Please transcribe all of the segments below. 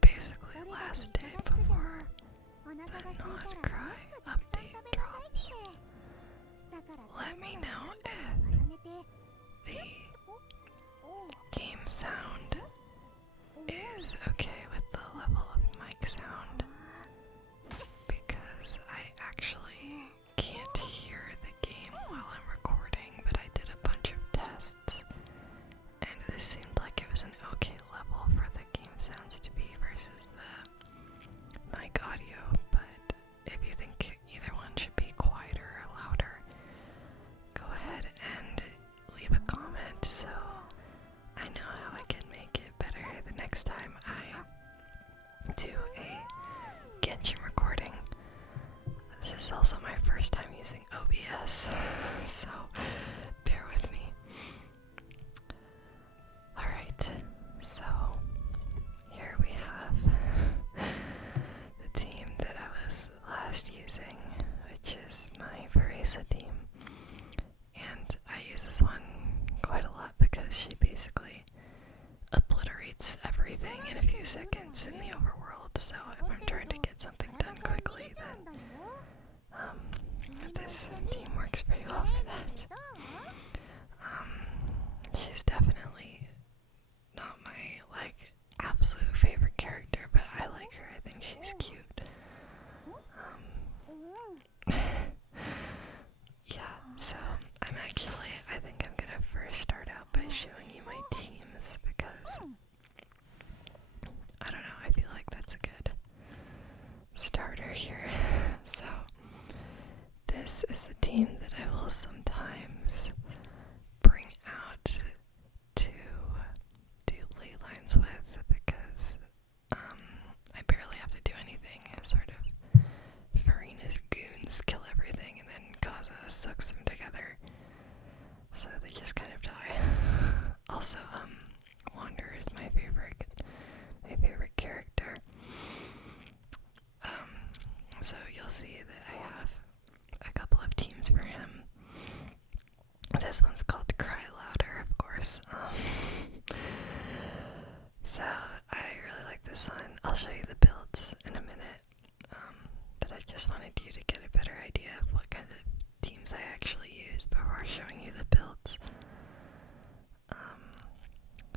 basically last day before the Not Cry update drops. Let me know if the game sound is okay with the level of mic sound, because I actually can't hear the game while I'm recording, but I did a bunch of tests and this seemed like it was an okay level for the game sounds to be versus the mic audio. But if you think either one should be quieter or louder, go ahead and leave a comment so I know how I can make it better the next time I do a Genshin recording. This is also my first time using OBS, so bear with me. Alright, so here we have the team that I was last using, which is my Veresa team. And I use this one quite a lot because she basically obliterates everything in a few seconds in the overworld. So if I'm trying to get something done quickly, then this team works pretty well for that. She's definitely not my absolute favorite character, but I like her. I think she's cute. Yeah, so I think I'm gonna first start out by showing you my teams because I don't know, I feel like that's a good starter here. So this is the team that I will sometimes bring out to do ley lines with because I barely have to do anything. Sort of Farina's goons kill everything and then Kaza sucks them together, so they just kind of die. Also, Wanderer is my favorite character. So you'll see that I have a couple of teams for him. This one's called Cry Louder, of course. So I really like this one. I'll show you the builds in a minute, but I just wanted you to get a better idea of what kind of teams I actually use before showing you the builds.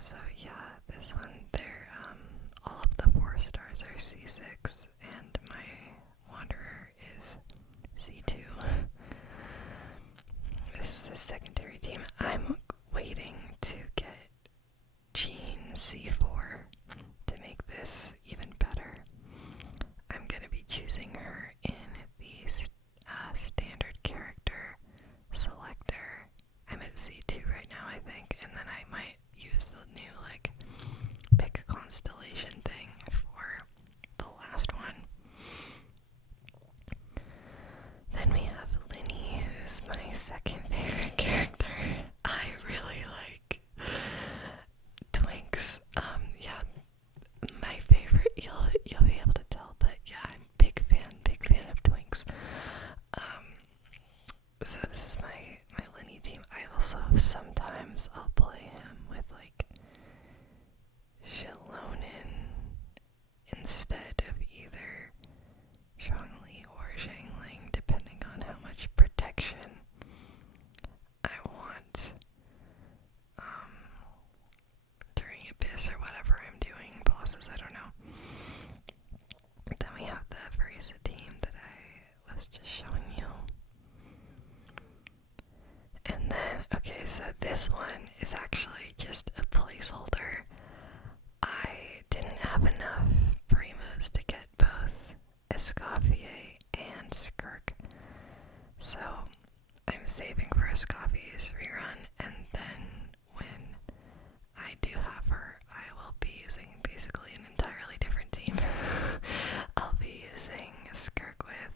So yeah, this one, all of the 4 stars are C6, and my Wanderer is C2. This is a secondary team. I'm waiting to get Jean C4 to make this even better. I'm going to be choosing her in the standard character selector. I'm at C2 right now, I think, and then I might use the new pick a constellation thing for the last one. Then we have Linny, who's my second favorite character. I really like Twinks. Yeah, my favorite, you'll be able to tell, but yeah, I'm big fan of Twinks. So this is my Linny team. I also sometimes I'll play him with Xilonin instead of either Zhongli or Zhangling, depending on how much protection I want during Abyss or whatever I'm doing, bosses, I don't know. Then we have the Veresa team that I was just showing you. And then, okay, so this one is actually just a placeholder. I didn't have enough primos to get both Escoffier and Skirk, so I'm saving for Escoffier's rerun, and then when I do have her, I will be using basically an entirely different team. I'll be using Skirk with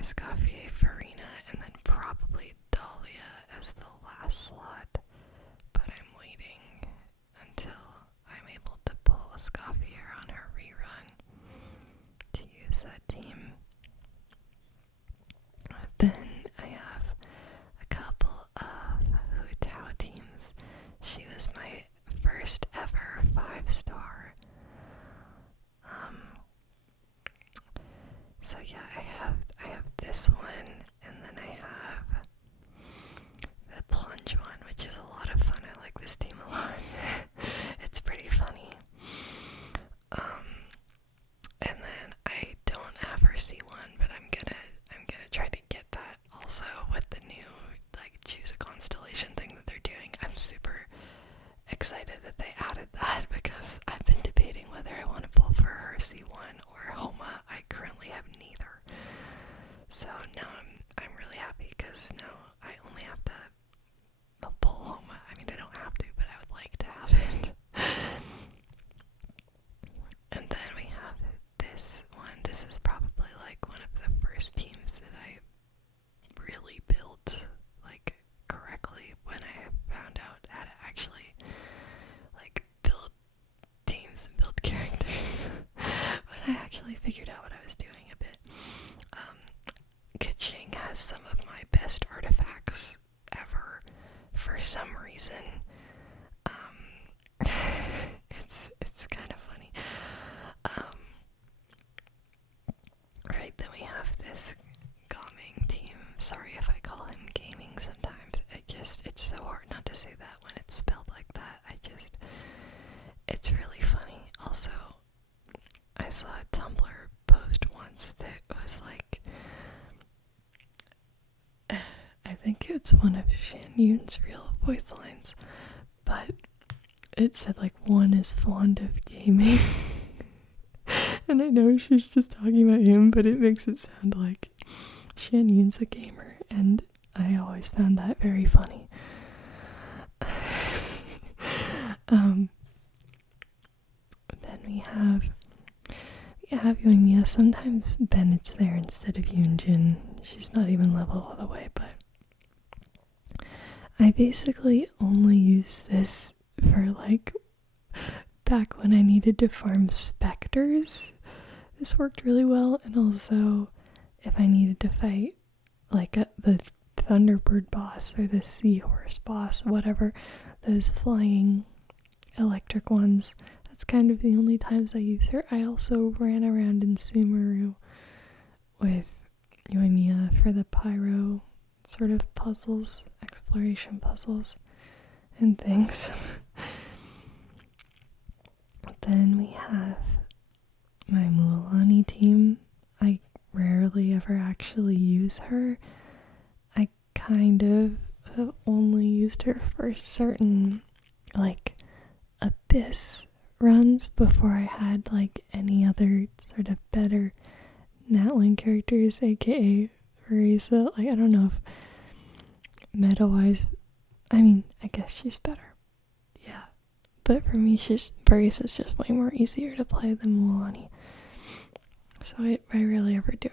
Escoffier, Farina, and then probably Dahlia as the last slot. added that because I've been debating whether I want to pull for her C1 or Homa. I currently have neither. So now I'm really happy because now I only have to pull Homa. I mean, I don't have to, but I would like to have it. And then we have this one. This is probably like one of the first teams that I really built like correctly when I found out how to actually like build teams and build characters. When I actually figured out what I was doing a bit. Kaching has some of my best artifacts ever for some reason. It's kind of funny. Right, then we have this gaming team. Sorry if I call him gaming sometimes. It's so hard not to say that when it's spelled like that. It's really funny. Also, I saw a Tumblr post once that was like, I think it's one of Shan Yun's real voice lines, but it said like, one is fond of gaming. And I know she's just talking about him, but it makes it sound like Shan Yun's a gamer, and I always found that very funny. Then we have Yoimiya. Sometimes Bennett's there instead of Yoonjin. She's not even leveled all the way, but I basically only use this for like back when I needed to farm specters. This worked really well, and also if I needed to fight like the Thunderbird boss or the Seahorse boss, whatever, those flying electric ones, that's kind of the only times I use her. I also ran around in Sumeru with Yoimiya for the pyro sort of puzzles, exploration puzzles and things. Then we have my Mualani team. I rarely ever actually use her. I kind of have only used her for certain like Abyss runs before I had like any other sort of better Natlan characters, aka Marisa. Like, I don't know if meta-wise, I mean, I guess she's better. Yeah. But for me, Marisa's just way more easier to play than Mualani. So I rarely ever do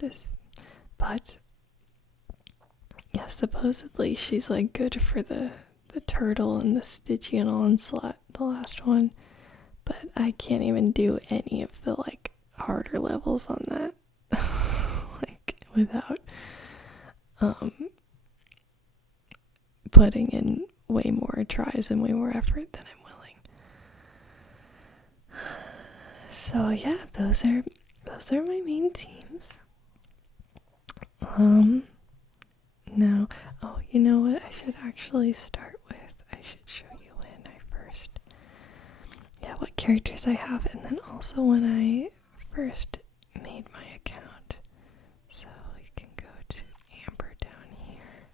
this. But yeah, supposedly she's like good for the turtle and the Stygian onslaught, the last one. But I can't even do any of the like harder levels on that. Like without putting in way more tries and way more effort than I'm willing. So yeah, those are my main teams. Now, oh, you know what I should actually start with? I should show you when I first, what characters I have, and then also when I first made my account. So you can go to Amber down here.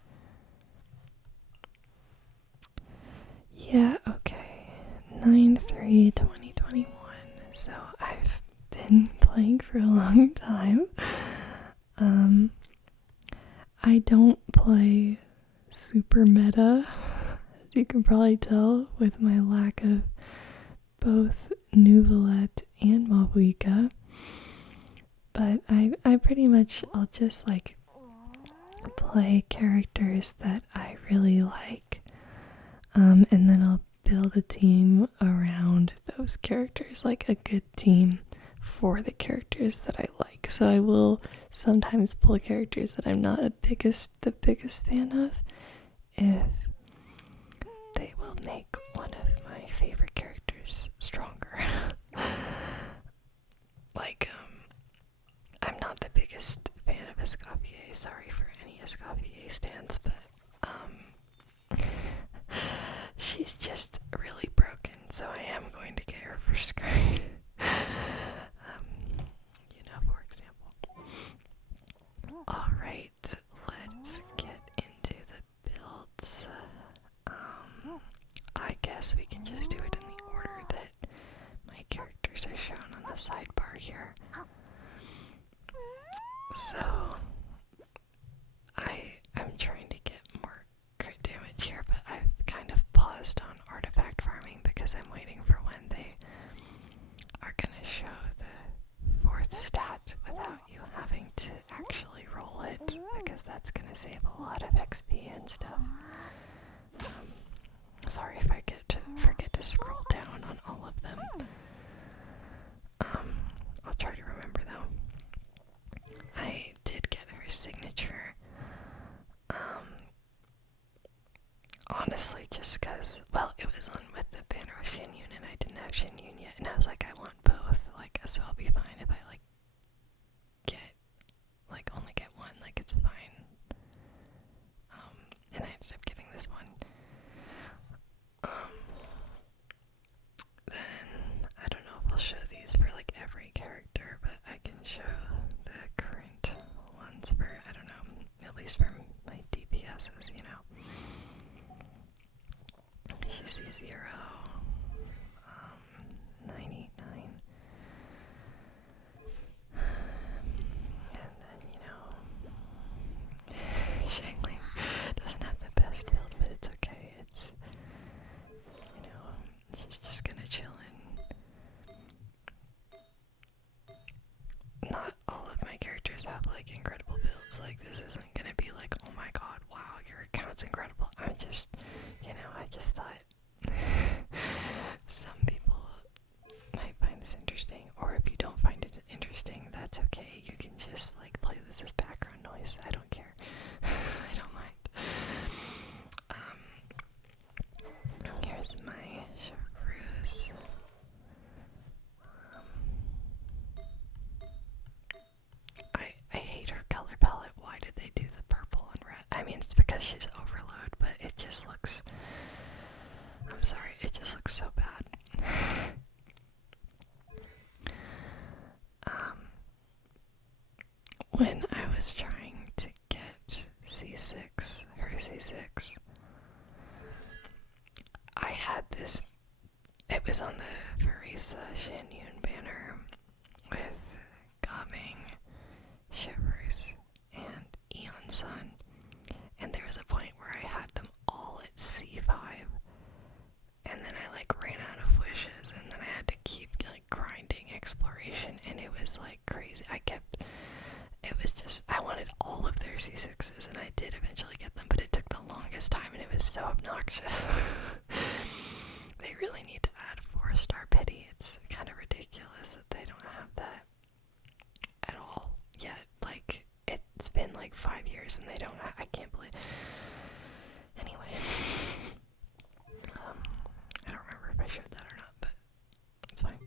Yeah, okay. 9/3/2021. So I've been playing for a long time. I don't play super meta, as you can probably tell with my lack of both Nuvolette and Mabuika. But I pretty much, I'll just like play characters that I really like. And then I'll build a team around those characters, like a good team for the characters that I like. So I will sometimes pull characters that I'm not the biggest fan of if they will make one of my favorite characters stronger. Like, I'm not the biggest fan of Escoffier. Sorry for any Escoffier stands, but she's just really broken, so I am going to get her for Skirk. For example. Alright, let's get into the builds. I guess we can just do it in the order that my characters are shown on the sidebar here. So, I'm trying to get more crit damage here, but I've kind of paused on artifact farming because I'm waiting for when they are going to show the 4th stat without you having to actually roll it, because that's going to save a lot of XP and stuff. Sorry if I forget to scroll down on all of them. I'll try to remember though. I did get her signature. Honestly, just because, well, it was on with the banner of Shin Yun and I didn't have Shin Yun yet, and I was like, I want both, like, so I'll be fine if I, like, only get one, like, it's fine. And I ended up getting this one. Then, I don't know if I'll show these for, like, every character, but I can show the current ones for, I don't know, at least for my DPSs, you know. She's C0, 989. And then, you know, Shangling doesn't have the best build, but it's okay. It's, you know, she's just gonna chill in. Not all of my characters have, like, incredible builds. Like, this isn't gonna be like, oh my god, wow, your account's incredible. I'm just, you know, I just thought some people might find this interesting, or if you don't find it interesting, that's okay. You can just, like, play this as background noise. I don't care. I don't mind. Here's my Chevreuse. I hate her color palette. Why did they do the purple and red? I mean, it's because she's overload, but it just looks, I'm sorry, it just looks so bad. When I was trying to get C6, her C6, I had this, it was on the Farisa Shin Yun banner with Gaming, Shivers, and Eon Sun, and there was a point where I had them all at C5, and then I, like, ran out of wishes, and then I had to keep, like, grinding exploration, and it was, like, crazy. It was just, I wanted all of their C6s, and I did eventually get them, but it took the longest time, and it was so obnoxious. They really need to add 4-star pity. It's kind of ridiculous that they don't have that at all yet. Like, it's been like 5 years, and they don't have, I can't believe. Anyway, I don't remember if I showed that or not, but it's fine.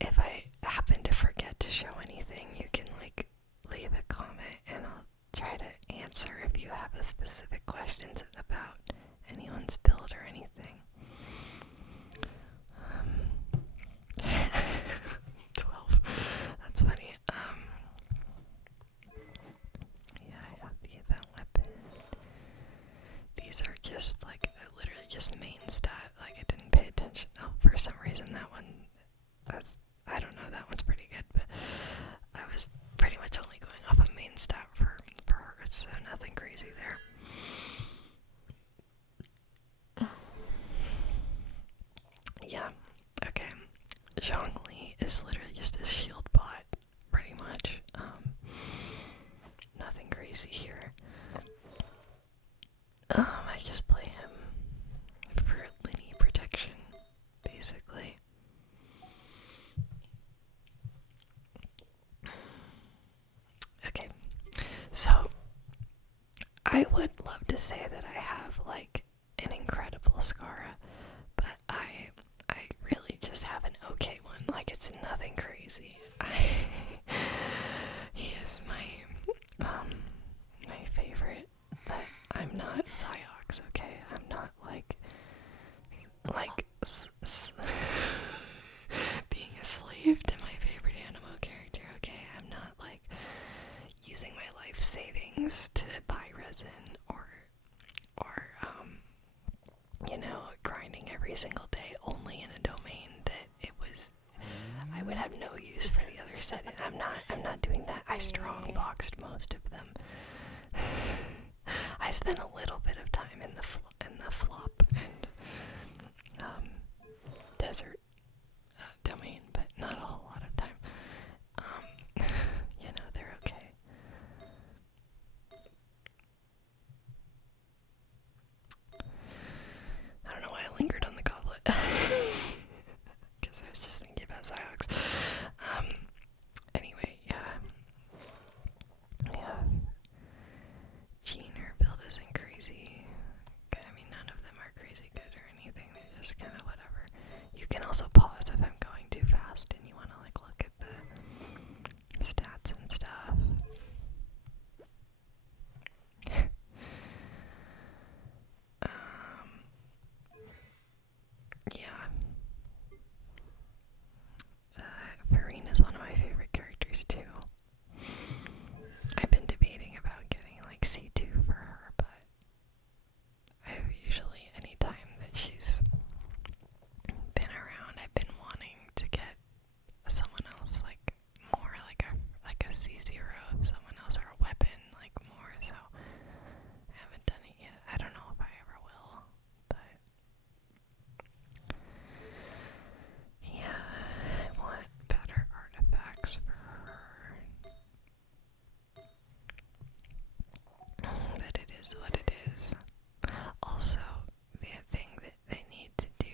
If I happen to forget to show anything, you can, like, leave a comment and I'll try to answer if you have a specific questions about anyone's build or anything. 12. That's funny. Yeah, I have the event weapon. These are just, like, literally just main stat. Like, I didn't pay attention. Oh, for some reason that one, I don't know, that one's pretty good, but I was pretty much only going off of main stat for her, so nothing crazy there. Yeah, okay. Zhongli is literally just a shield bot, pretty much. Nothing crazy here. I just play him for linear protection, basically. Okay, so I would love to say that I have, like, an incredible Scara, but I really just have an okay one. Like, it's nothing crazy. He is my favorite, but I'm not Psyox, okay? I'm not like being a slave to my favorite anime character, okay? I'm not, like, using my life savings to buy resin or every single day only in a domain that I would have no use for the other set, and I'm not doing that. I strong boxed most of them. I spent a little bit of time in the flop and desert domain, but not a whole lot of time. They're okay. I don't know why I lingered on the goblet. Because I was just thinking about Psyox. Anyway, yeah. Jean, her build isn't crazy. I mean, none of them are crazy good or anything. They're just kind of whatever. You can also pause if I'm going too fast and you want to look at the stats and stuff. Yeah. Farine is one of my favorite characters too. I've been debating about getting C2 for her, but I've usually, anytime that she's been around, I've been wanting to get someone else, more like a C0 of someone else, or a weapon, more, so I haven't done it yet. I don't know if I ever will, but yeah, I want better artifacts for her. But it is what it is. Also, the thing that they need to do,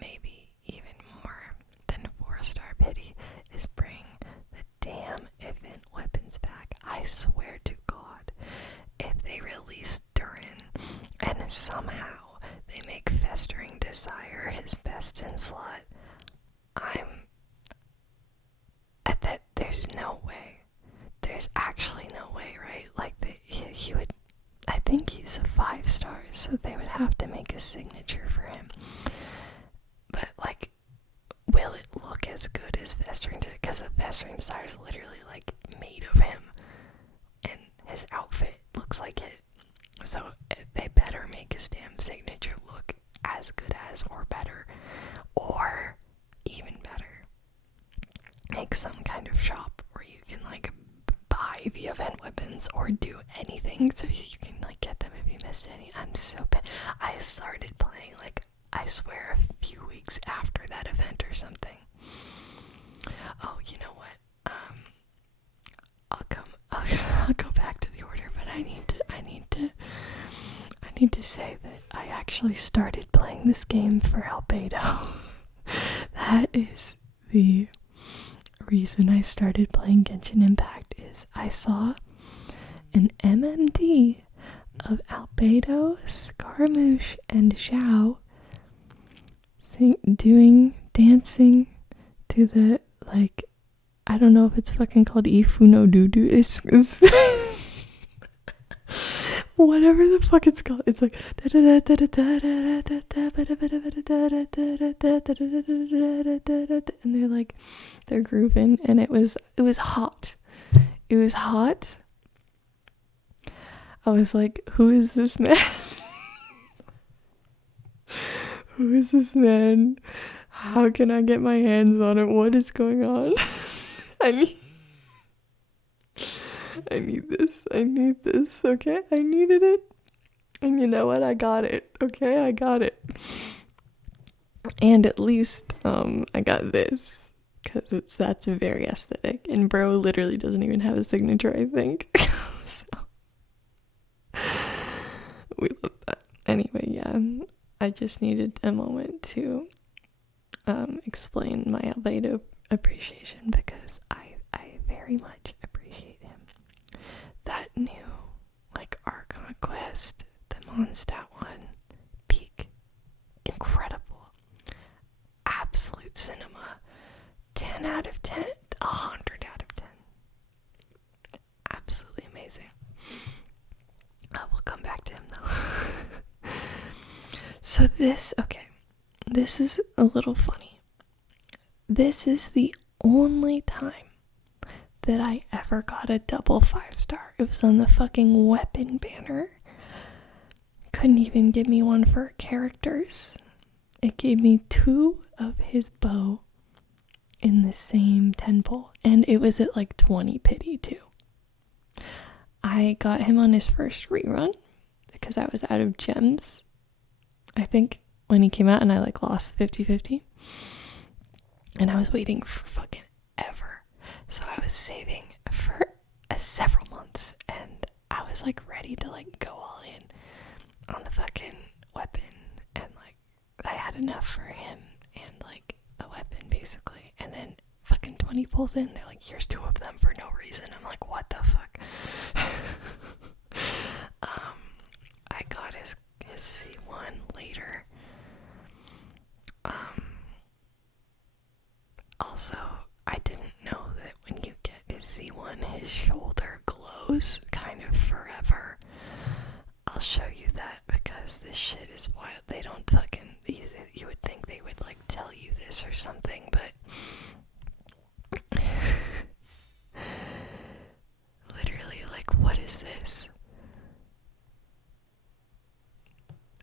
maybe even more than 4-star pity, is bring the damn event weapons back. I swear to God, if they release Durin and somehow they make Festering Desire his best in slot, there's no way. There's actually no way, right? He would, I think he's a 5-star, so they would have to make a signature for him. But, will it look as good as Festering Desire? Because the Festering Desire is literally, made of him. And his outfit looks like it. So, they better make his damn signature look as good as, or better. Or, even better. Make some kind of shop where you can, buy the event weapons or do anything so you can, get them if you missed any. I'm so bad. I started playing, I swear, a few weeks after that event or something. Oh, you know what? I'll go back to the order, but I need to say that I actually started playing this game for Albedo. That is the reason I started playing Genshin Impact. Is I saw an MMD of Albedo, Scaramouche, and Xiao dancing to the, I don't know if it's fucking called Ifu no Dudu. It's whatever the fuck it's called. It's and they're grooving, and it was hot. It was hot. I was like, who is this man? Who is this man? How can I get my hands on it? What is going on? I need this, okay? I needed it. And you know what? I got it, okay? I got it. And at least, I got this. Because that's very aesthetic. And bro literally doesn't even have a signature, I think. So, we love that. Anyway, yeah. I just needed a moment to explain my Albedo appreciation, because I very much appreciate him. That new Archon quest, the Mondstadt one, peak, incredible, absolute cinema, 10 out of 10, 100 out of 10, absolutely amazing. We'll come back to him though. So this is a little funny. This is the only time that I ever got a double 5-star. It was on the fucking weapon banner. Couldn't even give me one for characters. it gave me 2 of his bow in the same 10 pull, and it was at like 20 pity too. I got him on his first rerun because I was out of gems, I think, when he came out, and I like lost 50-50. And I was waiting for fucking ever. So I was saving for several months, and I was like ready to like go all in on the fucking weapon, and like I had enough for him and like the weapon basically. And then fucking 20 pulls in, they're like, here's 2 of them for no reason. I'm like, what the fuck? I got his C1 later. Also, I didn't know that when you get his C1, his shoulder glows kind of forever. I'll show you that because this shit is wild. They don't fucking, you would think they would like tell you this or something, but literally, like, what is this?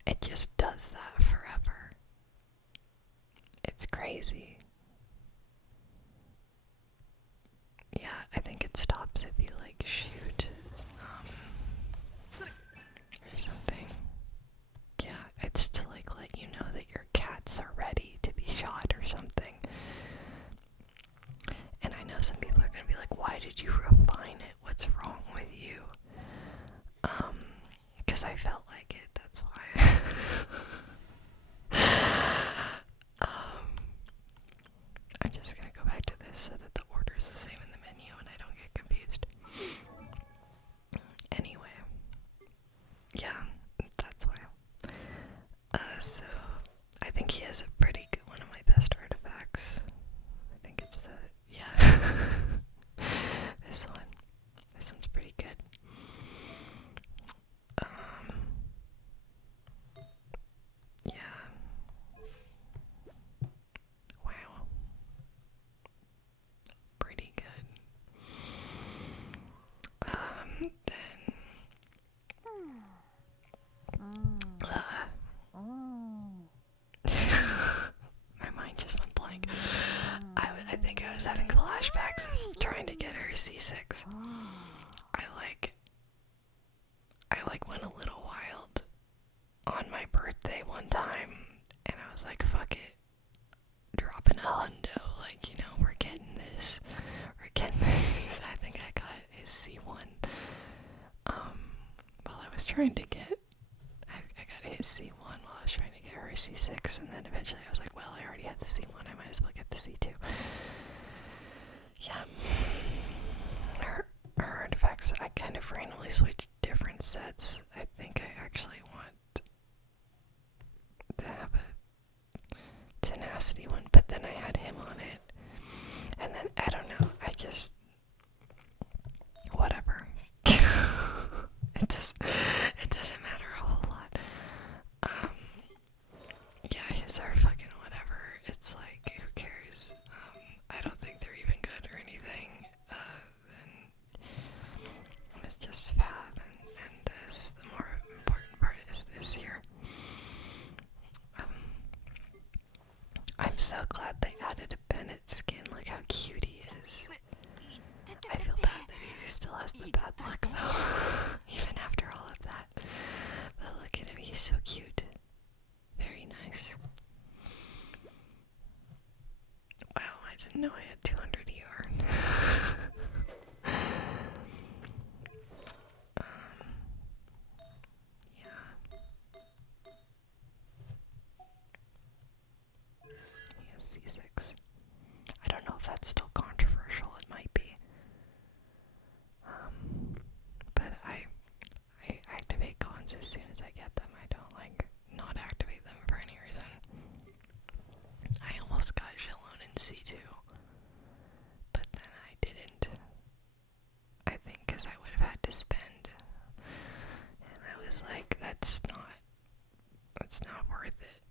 It just does that forever. It's crazy. Yeah, I think it stops if you like shoot or something. Yeah, it's to like let you know that your cats are ready to be shot or something. And I know some people are gonna be like, why did you refine it? What's wrong with you? Because I felt like it, that's why. I'm just gonna go back to this so that the order is the same in the menu and I don't get confused. Anyway, yeah, that's why. So I think he has a pretty good, one of my best artifacts. I think it's the, yeah, this one. This one's pretty good. Yeah. Wow. Pretty good. Then my mind just went blank. I think I was having flashbacks of trying to get her C6. I went a little wild on my birthday one time, and I was like, fuck it, dropping a hundo, like, you know, we're getting this. I think I got his C1 while I was trying to get, I got his C1 while I was trying to get her C6, and then eventually I was like, well, I already have the C1, I might as well get the C2. Yeah. Her artifacts, I kind of randomly switched different sets. I think I actually want to have a tenacity one, but then I had him on it. And then, I don't know, whatever. It doesn't matter a whole lot. Yeah, his are fucking whatever. It's like, who cares? I don't think they're even good or anything. Then it's just fab, and this, the more important part is this here. I'm so glad they added a Bennett skin. Look how cute he is. I feel bad that he still has the bad luck though, even after all of that. But look at him, he's so cute. Very nice. Wow, I didn't know I had 200 yarn. Yeah. He has C6. I don't know if that's still controversial, it might be. But I activate cons as soon as I get them. I don't like not activate them for any reason. I almost got Shilon in C2, but then I didn't. I think because I would have had to spend, and I was like, that's not worth it.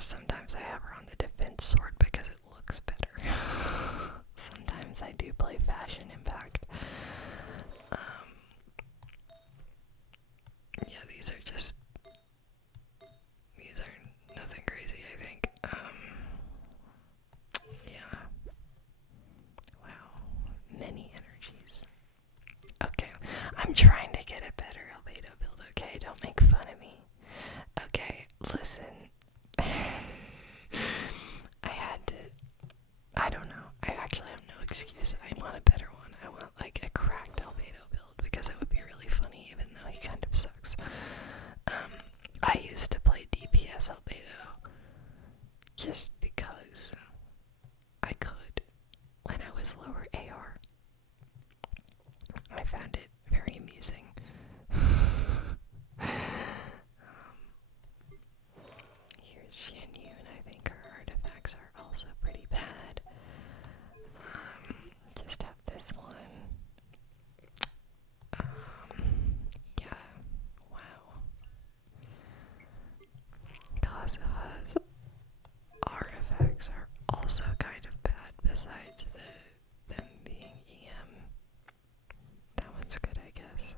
Sometimes I have her on the defense sword because it looks better. Sometimes I do play Fashion Impact. Yeah, these are nothing crazy, I think. just because I could when I was lower AR. I found it very amusing. Here's Shanyu, and I think her artifacts are also pretty bad. Just have this one. Yeah, wow. Kazuha's artifacts are also kind of bad, besides them being EM. That one's good, I guess.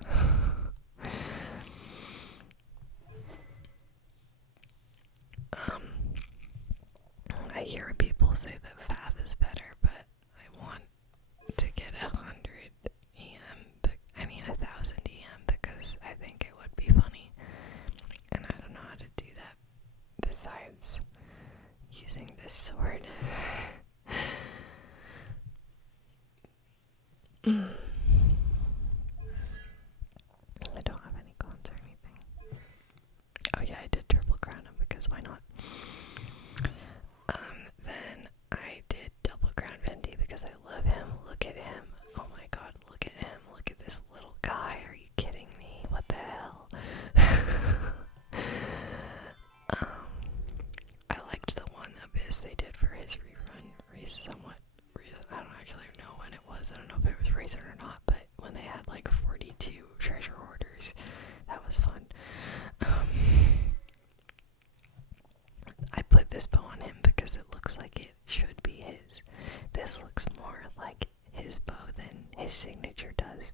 I hear people say that Fav is better, but I want to get 100 EM, but I mean 1,000 EM, because I think it would be funny, and I don't know how to do that besides using this sword. I don't have any cons or anything. Oh yeah, I did triple crown him because why not? Then I did double crown Vendi because I love him. Look at him. Oh my god, look at him. Look at this little guy. Are you kidding me? What the hell? I liked the one Abyss they did for his rerun. I don't actually know when it was. I don't know if it was recent or not, but when they had like 42 treasure hoarders, that was fun. I put this bow on him because it looks like it should be his. This looks more like his bow than his signature does.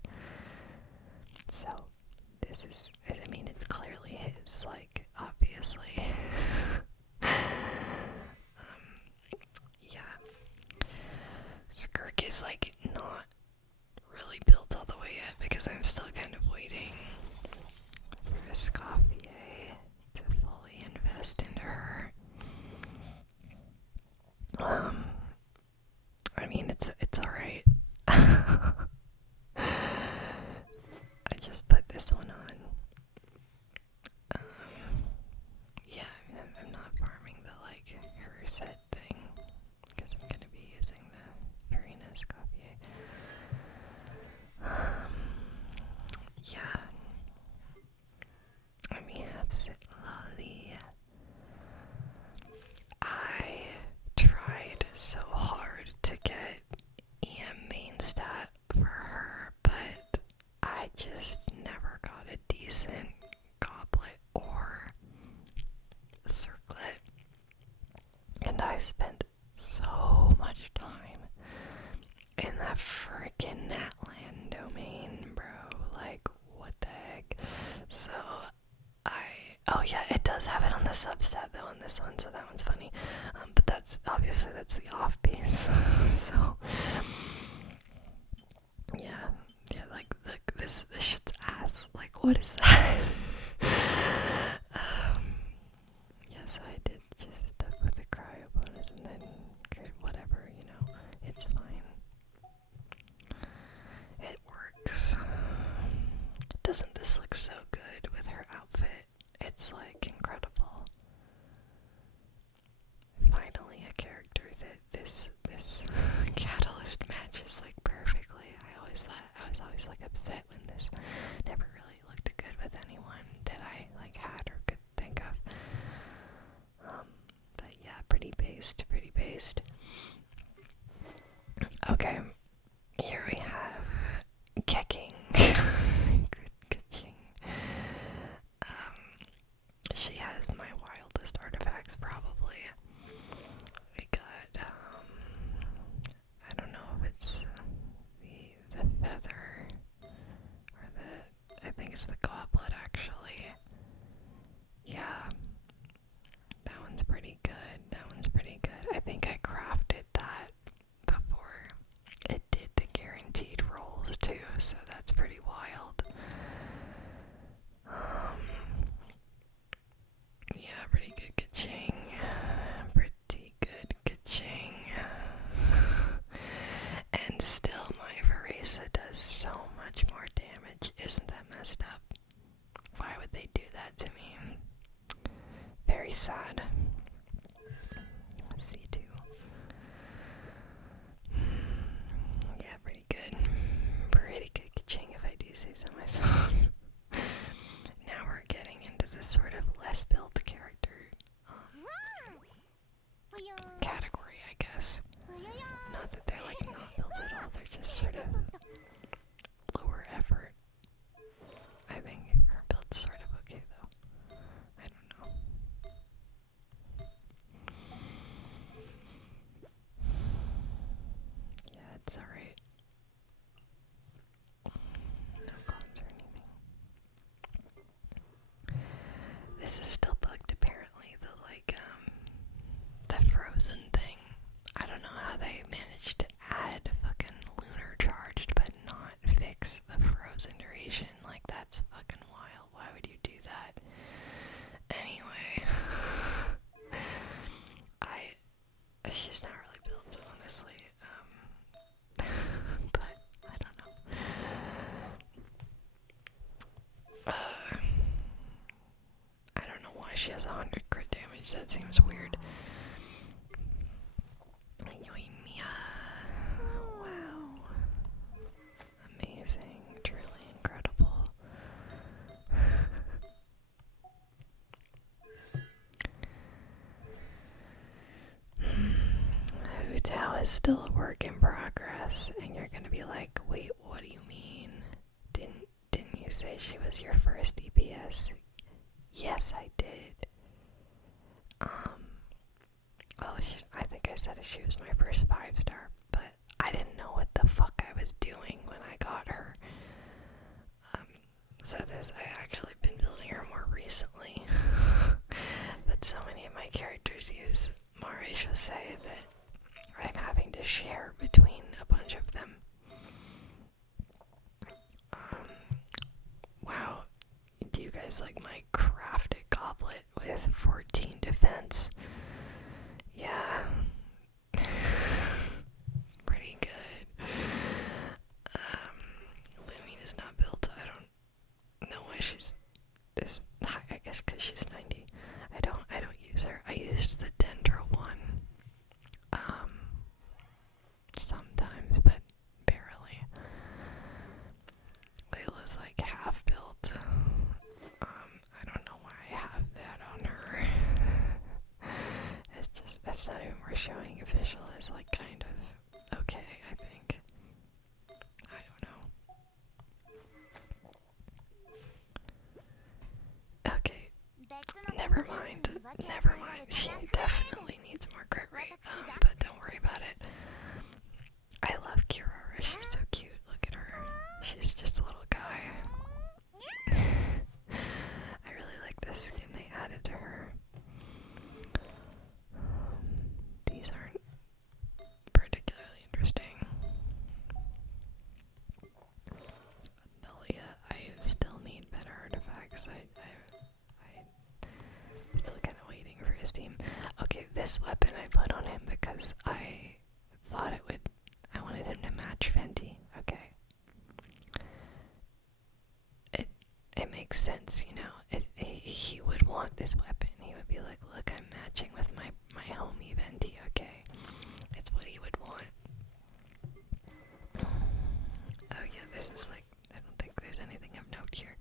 So, this is, I mean, it's clearly his, like, obviously. Yeah. Skirk is, like, not really built all the way yet because I'm still kind of waiting for Escoffier to fully invest into her. I mean, it's alright. I just put this one on. Yeah, I mean, I'm not farming the, like, her set thing, because I'm gonna be using the Farina Escoffier. Yeah. Let me have sit lolly. I tried so hard to get EM main stat for her, but I just never got a decent goblet or circlet. And I spent so much time in that frickin' Natland domain, bro. Like, what the heck? So, oh yeah, it does have it on the substat though on this one, so that one's funny. But that's, obviously that's the off piece. So, yeah, like, this shit's ass. Like, what is that? Yeah, so I did just stuck with the cryo bonus and then whatever, you know, it's fine. It works. Doesn't this look so good with her outfit? It's like incredible. Finally a character that this catalyst matches like perfectly. I was always like upset when this never really looked good with anyone that I like had or could think of. But yeah, pretty based. Okay, here we have Keking. Kuching. She has my wildest artifacts, probably. We got, I don't know if it's the feather, or I think it's the goblet, actually. Yeah, that one's pretty good. I think I crafted that before it did the guaranteed rolls too, so that's pretty wild. Yeah, pretty good ka-ching. And still my Veresa does so much more damage. Isn't that messed up? Why would they do that to me? Very sad. my son. Now we're getting into the sort of less built character category, I guess. Not that they're like not built at all, they're just sort of lower effort. I think her build's sort of okay though. I don't know. Yeah, it's alright. No cons or anything. This is still bugged apparently, the frozen thing. I don't know how they managed to add fucking lunar charged but not fix the frozen duration. Like, that's fucking wild. Why would you do that? Anyway. She's not really built, honestly. But I don't know. I don't know why she has 100 crit damage. That seems weird. Yoimiya. Wow. Amazing. Truly incredible. Hu Tao is still a work in progress, and you're gonna be like, wait, what do you mean? Didn't you say she was your first DPS? Yes, I did. Well, I think I said she was my first 5-star, but I didn't know what the fuck I was doing when I got her. I actually been building her more recently. But so many of my characters use Marisha that I'm having to share between a bunch of them. Wow. Do you guys like my crafted goblet with 14 defense? Yeah. It's pretty good. Lumina's not built. I don't know why she's this high. I guess because she's 90. I don't use her. I used the Dendro one. Sometimes, but barely. Layla's like half built. I don't know why I have that on her. That's not even worth showing. Official is like kind of okay, I think. I don't know. Okay. Never mind. She definitely needs more crit rate, but don't worry about it. I love Kirara. She's so cute. Look at her. She's just a little guy. I really like the skin they added to her. These aren't particularly interesting. Adelia, I still need better artifacts. I'm still kind of waiting for his team. Okay, this weapon I put on him because I thought I wanted him to match Fenty. Okay. It makes sense, you know. He would want this weapon. He would be like, look, I'm matching with my homie Venti, okay? It's what he would want. Oh yeah, this is like, I don't think there's anything of note here.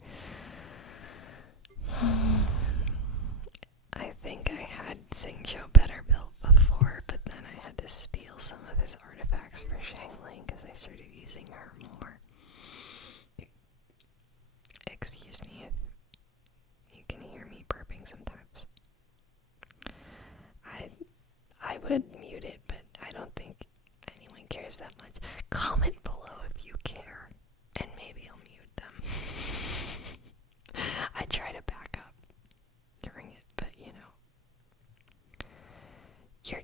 I think I had Xingqiu better built before, but then I had to steal some of his artifacts for Shangling because I started using her more. Excuse me if you can hear me burping sometimes. I would mute it, but I don't think anyone cares that much. Comment below if you care, and maybe I'll mute them. I try to back up during it, but you know, you're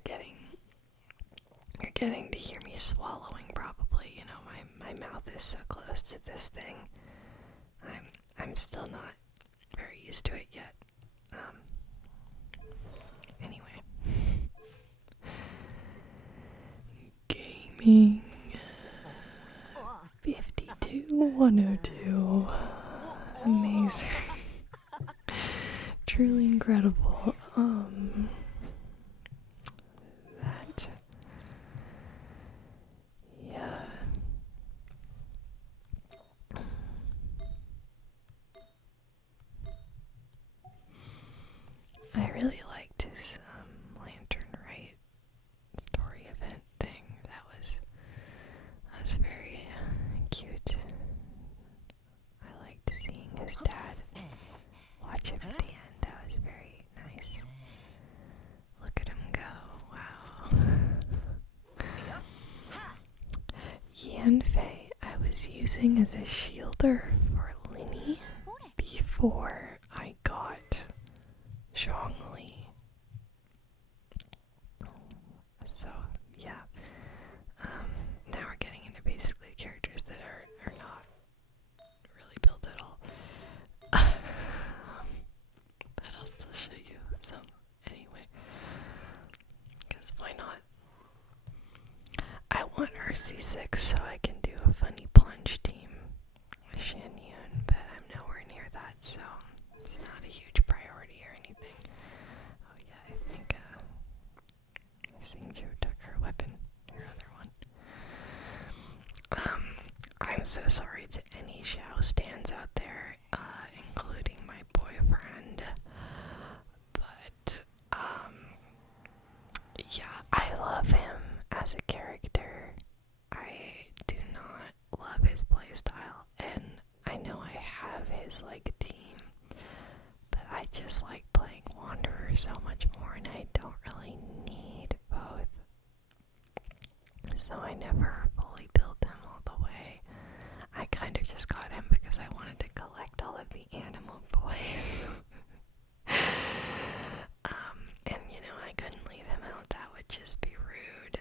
getting to hear me swallowing probably. You know, my mouth is so close to this thing. I'm still not very used to it yet. Anyway. Gaming 52102. Amazing. Truly incredible. That, yeah. using as a shielder for Linny before I got Zhongli. So, yeah. Now we're getting into basically characters that are not really built at all. But I'll still show you some anyway. Because why not? I want RC6 so I can do a funny plunge team with Shan Yun, but I'm nowhere near that, so it's not a huge priority or anything. Oh yeah, I think Xingqiu took her weapon, her other one. I'm so sorry to any Xiao stands out there, including my boyfriend, but yeah, I love him as a character. I do not love his playstyle, and I know I have his team, but I just like playing Wanderer so much more, and I don't really need both. So I never fully built him all the way. I kind of just got him because I wanted to collect all of the animal boys. And I couldn't leave him out. That would just be rude.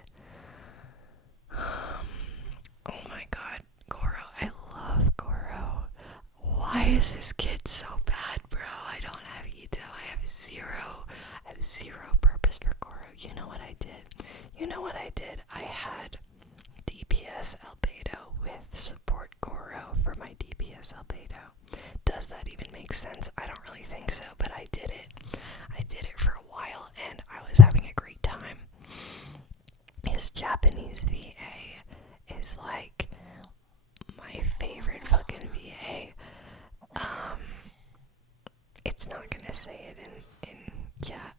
Oh my god, Goro. I love Goro. Why is this kid so bad, bro? I don't have Ito. I have zero purpose for Goro. You know what I did? I had DPS Albedo with support Goro for my DPS Albedo. Does that even make sense? I don't really think so, but I did it. I did it for a while, and I was having a great time. His Japanese VA is like my favorite fucking VA. It's not gonna say it in yeah,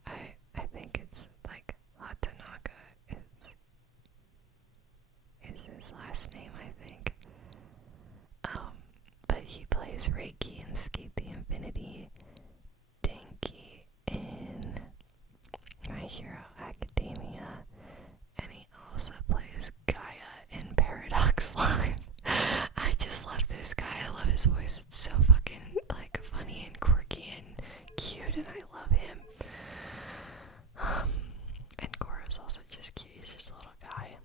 I think it's like Hatanaka is his last name, I think. But he plays Reiki in Skate the Infinity, Denki in My Hero Academia, and he also plays Gaia in Paradox Live. I just love this guy. I love his voice. It's so fucking funny and quirky and cute, and I love him. And Goro's also just cute. He's just a little guy.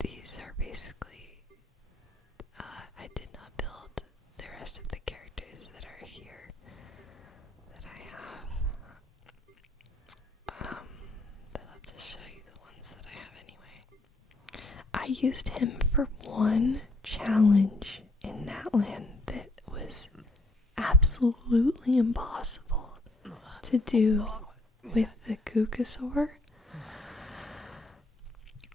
These are basically, I did not build the rest of the characters that are here that I have. But I'll just show you the ones that I have anyway. I used him for one challenge in Natland that was absolutely impossible to do with the Kukasaur.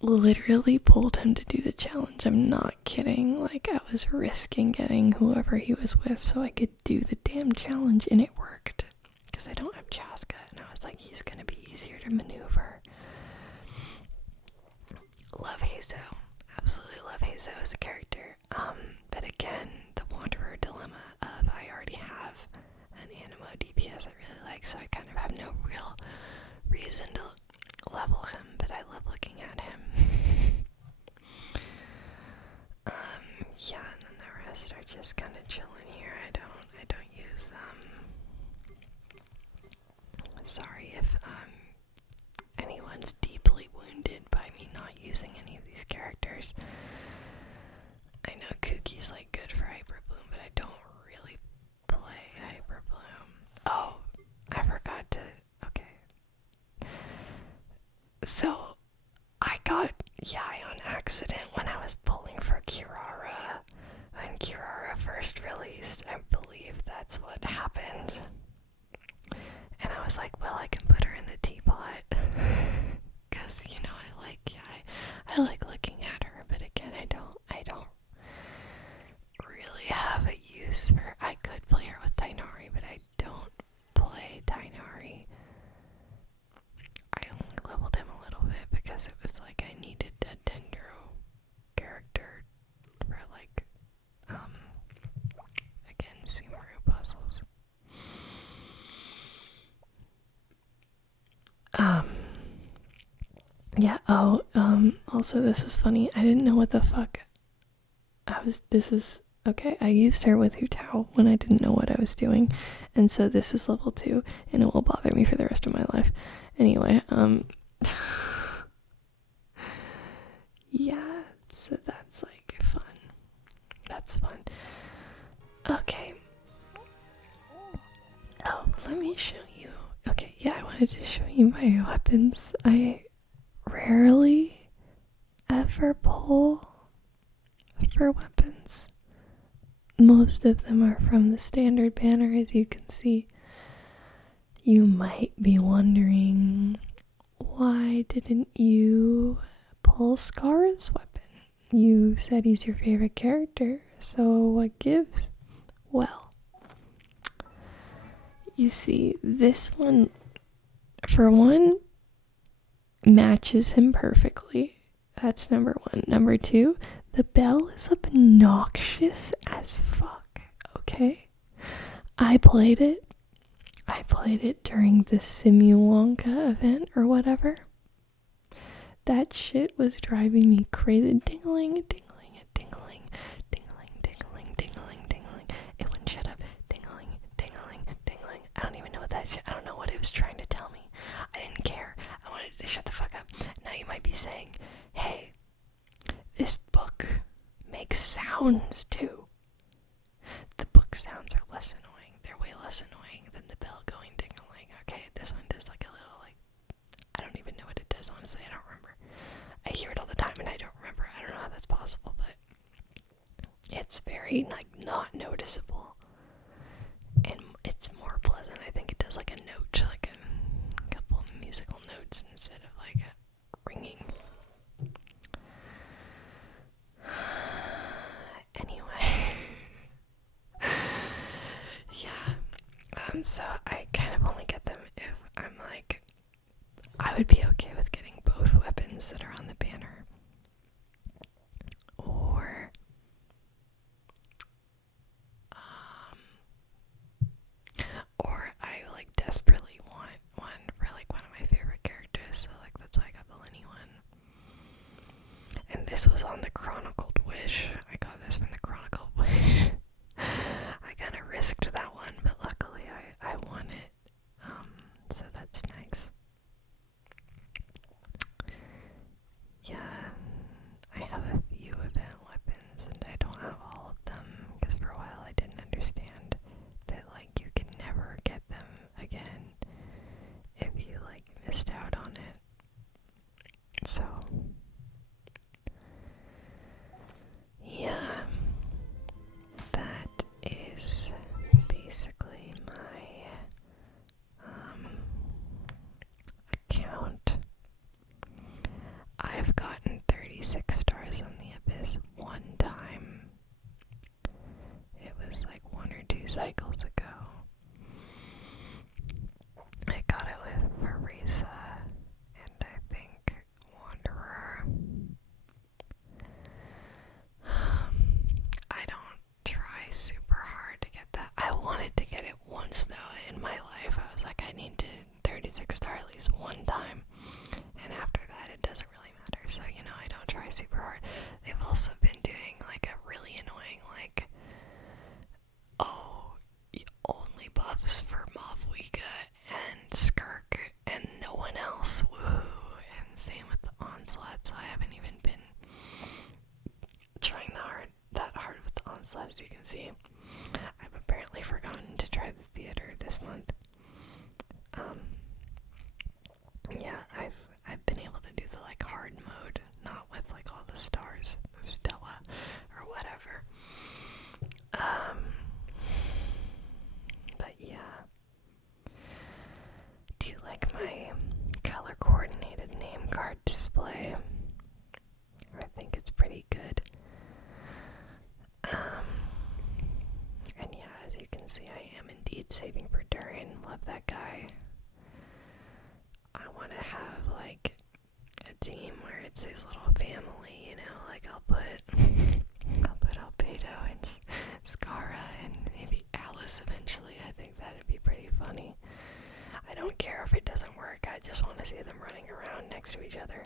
Literally pulled him to do the challenge. I'm not kidding. I was risking getting whoever he was with so I could do the damn challenge, and it worked. Because I don't have Chaska, and I was like, he's gonna be easier to maneuver. Love Hazo. Absolutely love Hazo as a character. But again, the Wanderer dilemma of I already have an Animo DPS I really like, so I kind of have no real reason to level him, but I love looking at him. Yeah, and then the rest are just kind of chilling here. I don't use them. Sorry if anyone's deeply wounded by me not using any of these characters. I know Kuki's good for Hyper Bloom, but I don't really play Hyper Bloom. Oh, I forgot to. Okay. So, I got Yai on accident when I was pulling for Kirara. When Kirara first released, I believe that's what happened. And I was like, well, I can put her in the teapot. Because, I like Yai. I like looking at her, but again, I don't really have a use for. I could play her with Tainari, but I don't play Tainari. I only leveled him a little bit because it was I needed a Dendro character for again, Sumeru puzzles. Yeah, oh, also this is funny. I didn't know what the fuck okay, I used her with Hu Tao when I didn't know what I was doing. And so this is level 2, and it will bother me for the rest of my life. Anyway, yeah, so that's like fun. That's fun. Okay. Oh, let me show you. Okay, yeah, I wanted to show you my weapons. I rarely ever pull for weapons. Most of them are from the standard banner, as you can see. You might be wondering, why didn't you pull Scar's weapon? You said he's your favorite character, so what gives? Well, you see, this one, for one, matches him perfectly. That's number one. Number two, the bell is obnoxious as fuck, okay? I played it during the Simulonka event or whatever. That shit was driving me crazy. Dingling, dingling, dingling, dingling, dingling, dingling, dingling. It wouldn't shut up. Dingling, dingling, dingling. I don't even know what that shit. I don't know what it was trying to tell me. I didn't care. I wanted it to shut the fuck up. Now you might be saying, hey, this book makes sounds too. The book sounds are less annoying. They're way less annoying than the bell going ding-a-ling. Okay, this one does like a little like, I don't even know what it does, honestly. I don't remember. I hear it all the time and I don't remember. I don't know how that's possible, but it's very like not noticeable. And it's more pleasant. I think it does like a note, like a couple of musical notes instead of like a ringing. Anyway. Yeah. So I kind of only get them if I'm like, I would be okay with getting both weapons that are on the banner. Or I like desperately want one for like one of my favorite characters, so like that's why I got the Lenny one. And this was on the Chronicled Wish. I got this from the Chronicled Wish. I kind of risked that one, but luckily I won it. So that's nice. Yeah, I have a few event weapons and I don't have all of them because for a while I didn't understand that like you could never get them again if you like missed out on it. So yeah, that is basically my account. I've gotten 36 stars on the Abyss one time. It was like 1 or 2 cycles ago. I got it with Marisa and I think Wanderer. I don't try super hard to get that. I wanted to get it once though in my life. I was like, I need to 36 star at least one time. And after that, it doesn't really matter. So, you know, I don't try super hard. They've also been doing like a really annoying, like, oh, only buffs for Mavwika and Skirk and no one else. Woohoo. And same with the Onslaught. So I haven't even been trying that hard with the Onslaught, as you can see. I've apparently forgotten to try the theater this month. Yeah, I've been able to do the like hard mode, not with like all the stars, Stella or whatever. But yeah. Do you like my color coordinated name card display? I think it's pretty good. And yeah, as you can see, I am indeed saving for Durin. Love that guy. I want to have like a team where it's his little family, you know, like I'll put Albedo and Skara and maybe Alice eventually. I think that'd be pretty funny. I don't care if it doesn't work, I just want to see them running around next to each other.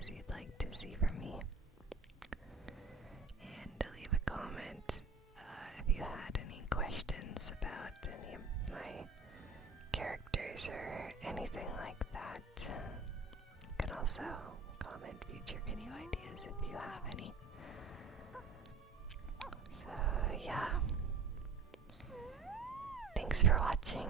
videos you'd like to see from me. And leave a comment if you had any questions about any of my characters or anything like that. You can also comment future video ideas if you have any. So yeah, thanks for watching.